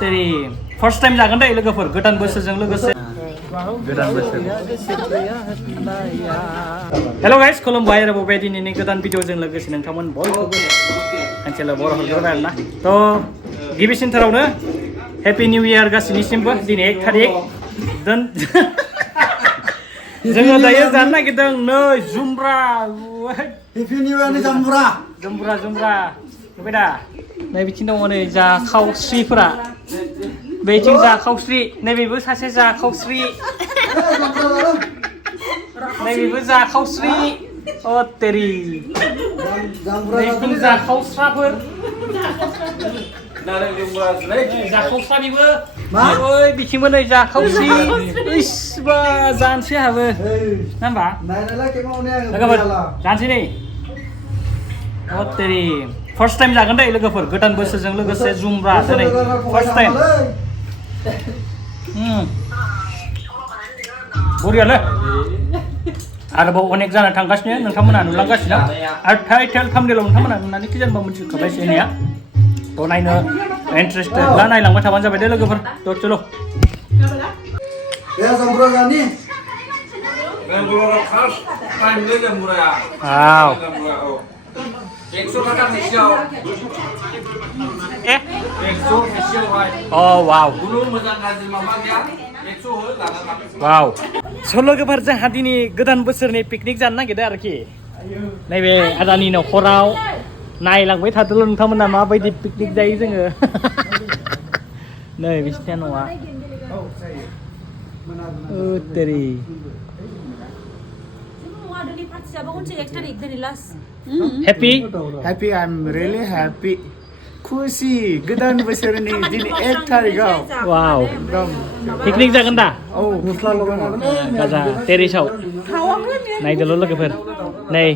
तेरी first time जागोन दे लोगोफोर गोदान बोसोरजों लोगोसे गोदान बोसोर हेलो गाइस खुलुमबाय आरो बेबायदिनो गोदान भिडिअजों लोगोसे नोंथांमोन बयखौबो ओनसोलाव बर' हरग्रोबाय आरोना थ' गिबिसिनथारावनो हेपि निउ इयार गासैनिसिमबो दिनै 1 थारिख जोङो दायो जानो नागिरदों नै जुमब्रा हेपि निउ इयारनि जुमब्रा नुबाय दा नै बिथिं दङ नै जाखावस्रिफोरा बेथिं जाखावस्रि नैबेबो सासे जाखावस्रि नैबेबो जाखावस्रि अ तेरि नैबेथिं जाखावस्राफोर जाखावस्रा बेबो ओइ बिथिंबो नै जाखावस्रि इस बा जानोसै आहाबो ना होमबा लोगोफोर जानोसै नै अ तेरि फर्स्ट टाइम जागोन दे लोगोफोर गोदान बोसोरजों लोगोसे जुमब्रा दिनै फर्स्ट टाइम बरियालै आरोबाव अनेक जानो थांगासिनो नोंथांमोना नुलांगासिनो आरो टाइटेल थाम्बनेलाव नोंथांमोना नुनानै खि जेनेबा मोनथिखाबाय सेनिया थ' नायनो इन्टारेस्टेडब्ला नायलांबाय थाबानो जाबाय दे लोगोफोर थ' चलो जुमब्रा जानि वाव स' लोगोफोर जोंहा दिनै गोदान बोसोरनि पिकनिक जानो नागिरदों आरोखि नैबे आदानि न'खराव नायलांबाय थादोल' नोंथांमोना माबायदि पिकनिक जायो जोङो नै बिसिनिया न'आ तेरि Happy? Happy, I'm really happy. खुसि गोदान बोसोरनि दिनै 1 थारिखआव वाव पिकनिक जागोन दा औ मस्ला लगायनानै गाजा टेरिसाव नायदोल' लोगोफोर नै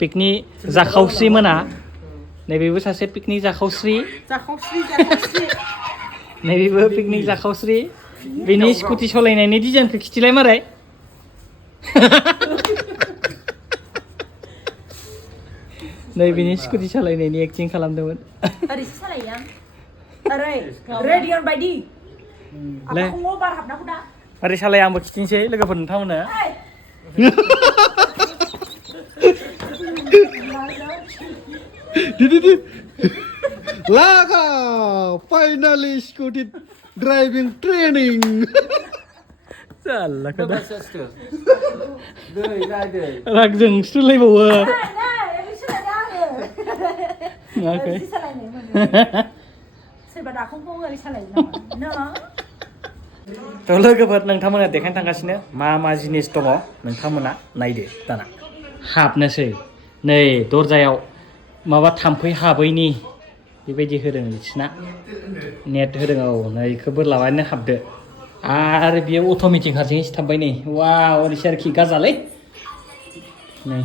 पिकनिक जाखावस्रि मोना नैबेबो सासे पिकनिक जाखावस्रि नैबेबो पिकनिक जाखावस्रि बिनि स्कुटि सालायनायनि डिजाइनखौ खिथिलाय मारै नै बिनि स्कुटि सालायनायनि एक्टिं खालामदोंमोन ओरैसो सालायो आं ओरै रेडिअन बायदि आफाखौ बार हाबनांगौ दा ओरै सालाय आंबो खिथिनोसै लोगोफोर नोंथांमोननो Lagaw! Finally scooted driving training. Salah kada. Ragjeng sulaybawo. Okay. सोरबा दाखंखौ ओरै सालायो नामा थ' लोगोफोर नोंथांमोना देखायनो थांगासिनो मा मा जिनिस दङ नोंथांमोना नायदो दाना हाबनोसै नै दरजायाव माबा थाम्फै हाबैनि बेबायदि होदों बिसिना नेट होदों औ नै बेखौबो लाबानो हाबदो आरो बियो अट'मेटिक हारसिङै सिथाबबाय नै वाव ओरैसो आरोखि गाजालै नै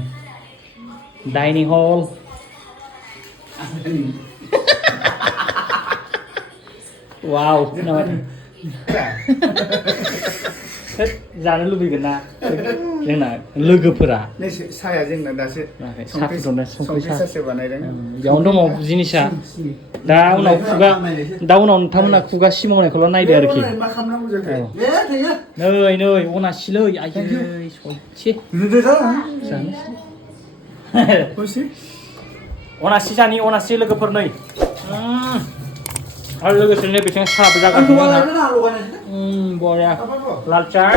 डाइनिं हल वाव जानो लुबैगोन ना जोंना लोगोफोरा साया जोंना दासो साहा फुदुंनो संख्रि सासे बानायदों बेयावनो दङ जिनिसा दा उनाव नोंथांमोना खुगा सिमावनायखौल' नायदो आरोखि मा खालामनांगौ जाखो नै अनासिलै आयै सयथि अनासि लोगोफोर नै आरो लोगोसे नै बिथिं साहाबो जागासिनो बरिया लाल चाह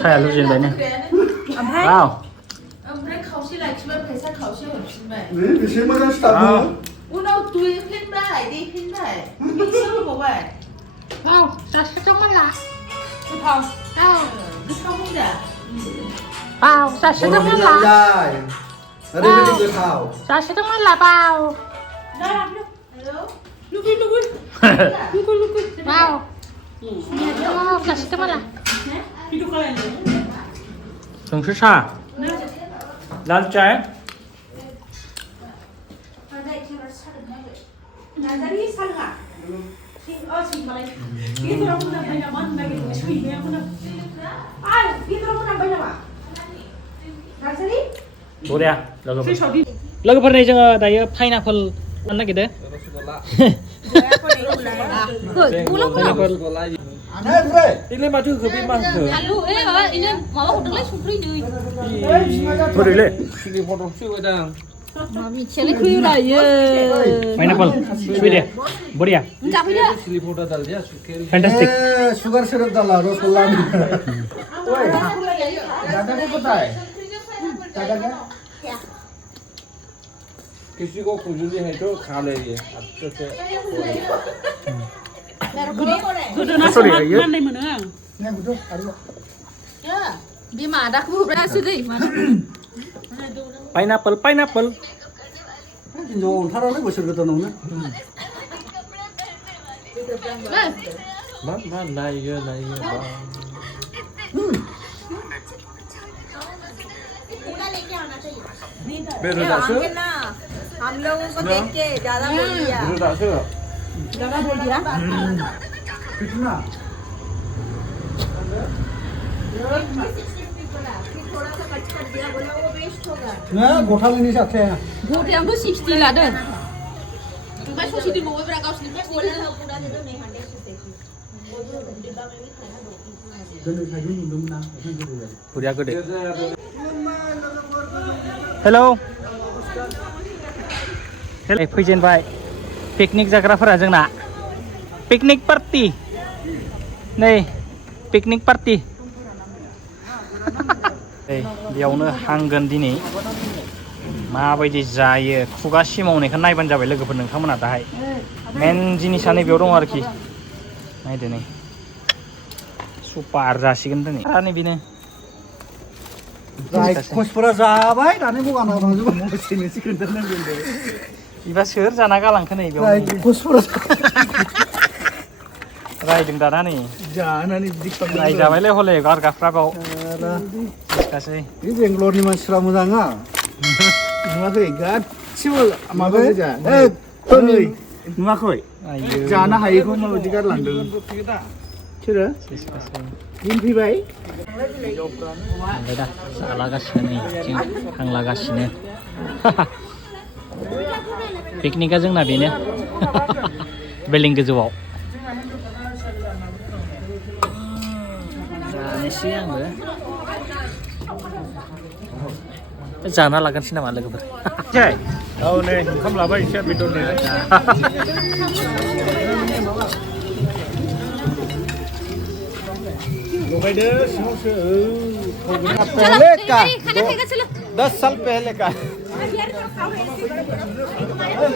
साया लुजेनबायनो वाव ओमफ्राय खावसे लाखिबाय फैसा खावसे हरफिनबाय बेसे मोजां स्टाफ उनाव देफिनबाय मिक्सार होबावबाय वाव जासिदोंमोनला गोथाव गोथाव बुंदा वाव जासिदोंमोनला ओरैबायदि गोथाव जासिदोंमोनला वाव वाव जासिदोंमोनला संख्रि साहा लाल चाय malah. Itu orang pun nampak nama, nampak itu sih dia pun. Ah, itu orang pun nampak nama. Kasih? बरिया लोगोफोरनि जोङो दायो पाइनापोल मोननो नागिरदों Ini maju ke bima ke. Alu, ini malah udah lagi supri nih. बोरैलै Sini foto sih wedang. Mami, cile kuyu lah ya. Pineapple सुइदे बरिया Enggak punya. Sini foto dal dia suker. Fantastic sugar syrup dala rasgulla ओए दादा को पता है दादा क्या किसी को खुजली है तो खा ले ये अच्छे से सॉरी ये ini betul aduh Ya, bima ada aku berhasil deh. Mana? Pineapple pineapple 너 타라네 벌써 그랬다 너는 Mana naik bang. बेरो दासो हम लोगों को देख के ज्यादा बोल दिया बेरो दासो ज्यादा बोल दिया कितना थोड़ा सा कट कर दिया बोला वो वेस्ट होगा ना गोठा लेने साथे Gua yang tuh 60 lah deh. Enggak sih di mau berapa kau sini पूरा दे दो नहीं 100 से देखिए वो जो डिब्बा में भी खाना दो जने खाई नुम ना बरिया गदे हेलौ हेलै फैजेनबाय पिकनिक जाग्राफोरा जोंना पिकनिक पार्टी नै पिकनिक पार्टी बेयावनो हांगोन दिनै माबायदि जायो खुगा सिमावनायखौ नायबानो जाबाय लोगोफोर नोंथांमोना दाहाय मेन जिनिसानो बेयाव दङ आरोखि नायदो नै सुपार जासिगोन दिनै आरो बेनो खसफोरा जाबाय दानि बगाना थांजोबो मोसिनोसै खोन्थानो दोनदो इबा सोर जाना गालांखो नै बेयाव खसफोरा रायदों दाना नै जानानै बिदि खालामनाय रायजाबायलै हले गारगाफ्रा बाव गासै बे बेंगलरनि मानसिफ्रा मोजाङा नुवाखै गासिबो माबा गोजा नै नुवाखै जानो हायैखौ माबायदि गारलांदों सोरो दिन फैबाय ओमफ्राय दा जालागासिनो नै जों हांलागासिनो पिकनिकआ जोंना बेनो बिल्डिं गोजौआव जानोसै आंबो जाना लागोनसै नामा लोगोफोर औ नै ओंखाम लाबाय एसे बेदर देलाय लगायदो सिङावसो पहले का Kada tega chalo. 10 साल पहले का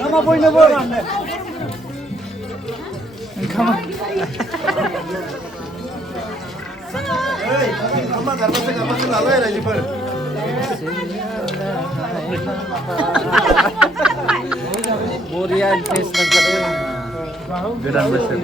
nama boyna bo ranne come on hey amma garba se lalo hai raji par बोरिया टेस्ट नगरे गोदान बोसोर